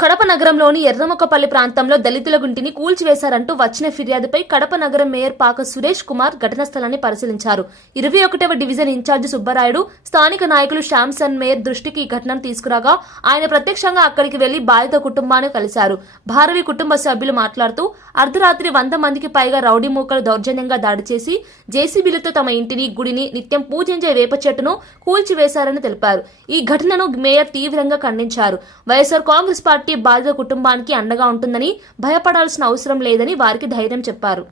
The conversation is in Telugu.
కడప నగరంలోని ఎర్రముకపల్లి ప్రాంతంలో దళితుల గుంటిని కూల్చివేశారంటూ వచ్చిన ఫిర్యాదుపై కడప నగరం మేయర్ పాక సురేష్ కుమార్ ఘటనా స్థలాన్ని పరిశీలించారు. 21వ డివిజన్ ఇన్ఛార్జి సుబ్బరాయుడు, స్థానిక నాయకులు శ్యామ్సన్ మేయర్ దృష్టికి ఈ ఘటనను తీసుకురాగా ఆయన ప్రత్యక్షంగా అక్కడికి వెళ్లి బాధిత కుటుంబాన్ని కలిశారు. భారవి కుటుంబ సభ్యులు మాట్లాడుతూ అర్ధరాత్రి 100 మందికి పైగా రౌడీ మూకలు దౌర్జన్యంగా దాడి చేసి జేసీబీలతో తమ ఇంటిని, గుడిని, నిత్యం పూజించే వేప చెట్టును కూల్చివేశారని తెలిపారు. ఈ ఘటనను మేయర్ తీవ్రంగా ఖండించారు. వైఎస్ఆర్ కాంగ్రెస్ పార్టీ బాధిత కుటుంబానికి అండగా ఉంటుందని, భయపడాల్సిన అవసరం లేదని వారికి ధైర్యం చెప్పారు.